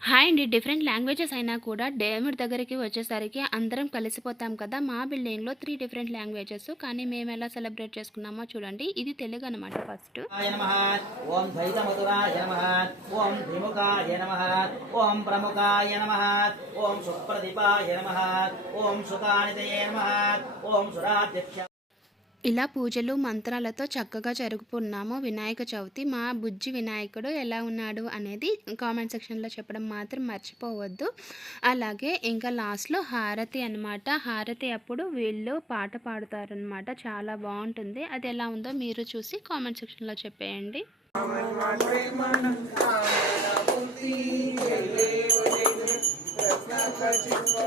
Hi అండి. Different languages అయినా కూడా దేవుడి దగ్గరికి వచ్చేసరికి అందరం కలిసిపోతాం కదా! మా బిల్డింగ్‌లో 3 డిఫరెంట్ లాంగ్వేజెస్. కానీ మేమెలా సెలబ్రేట్ చేసుకున్నామో చూడండి. ఇది తెలుగనమాట ఫస్టు. ఆయ నమః ఓం ద్వైతమధురాయ నమః ఓం ద్విముఖాయ నమః ఓం ప్రముఖాయ నమః ఓం సుప్రదీపాయ నమః ఓం సుకానితయే నమః ఓం సురాధ్యక్ష. ఇలా పూజలు, మంత్రాలతో చక్కగా జరుపుకున్నాము వినాయక చవితి. మా బుజ్జి వినాయకుడు ఎలా ఉన్నాడు అనేది కామెంట్ సెక్షన్‌లో చెప్పడం మాత్రం మర్చిపోవద్దు. అలాగే ఇంకా లాస్ట్‌లో హారతి అనమాట. హారతి అప్పుడు వీళ్ళు పాట పాడుతారనమాట. చాలా బావుంటుంది. అది ఎలా ఉందో మీరు చూసి కామెంట్ సెక్షన్‌లో చెప్పేయండి. Amen.